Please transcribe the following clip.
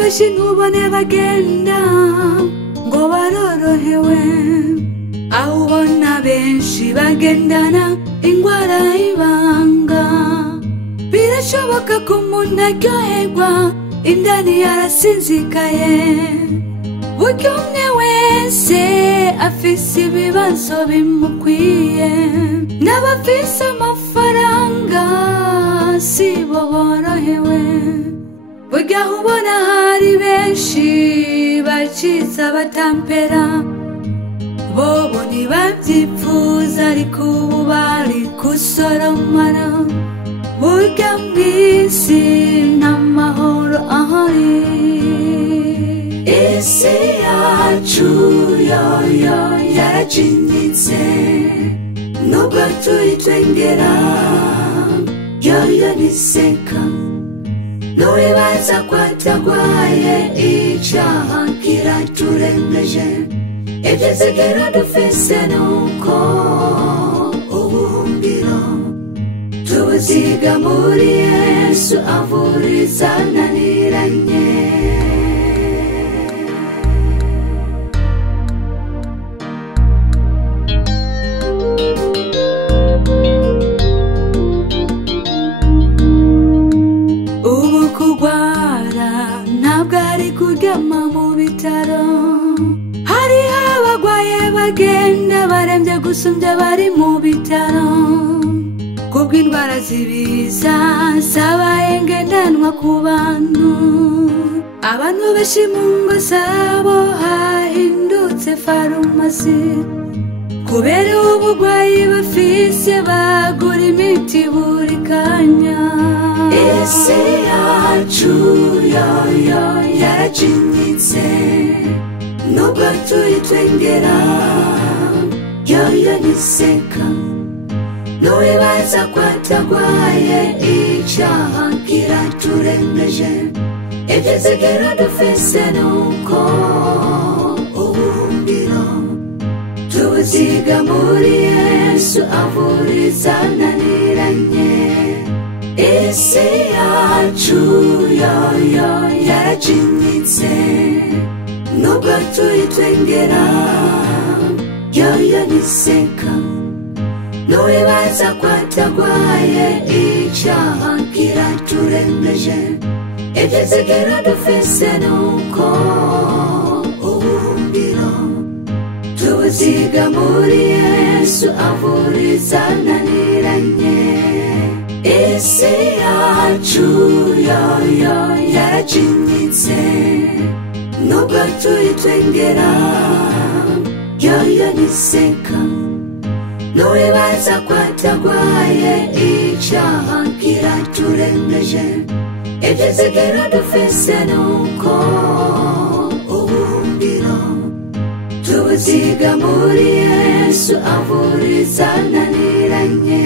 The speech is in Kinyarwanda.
benshi ntubone bagenda ngo barorohewe, aho ubona benshi bagendana ingwara y'ibanga. Birashoboka ko umuntu aryoherwa indani yarasinzikaye, burya umwe wese afise ibibazo bimukwiye, n'abafise amafaranga sibo borohewe. Burya ubona hari benshi baciza batampera, bobo ntibavyipfuza ariko ubu bari gusoromana. Burya mw'isi namahoro ahari, isi yacu yoyo yarajinyitse, nubwo tuyitwengera yoyo niseka. Nuwibaza ko atagwaye icaha kiraturembeje, ivyizigiro dufise nuko ubuhungiro tubuziga muri Yesu avuriza naniranye. Ubu kugwara ntabwo ari kuryama mu bitaro, hari abagwaye bagenda barembye gusumbya bari mu bitaro, kubw'indwara zibiza zabaye ngendanwa ku bantu. Abantu benshi mu ngo zabo hahindutse farumasi, kubera ubugwayi bafise bagura imiti buri kanya. Isi yacu yoyo yarajinyitse, nubwo tuyitwengera yoyo niseka. Nuwibaza ko atagwaye icaha kiraturembeje, ivyizigiro dufise nuko ubuhungiro tubuziga muri Yesu avuriza naniranye. Isi yacu yoyo yarajinyitse, nubwo tuyitwengera yoyo niseka. Nuwibaza ko atagwaye icaha kiraturembeje, ivyizigiro dufise nuko ubuhungiro tubuziga muri Yesu avuriza naniranye. Isi yacu yoyo yarajinyitse, nubwo tuyitwengera yoyo niseka. Nuwibaza ko atagwaye icaha kiraturembeje, ivyizigiro dufise nuko ubuhungiro tubuziga muri Yesu avuriza naniranye.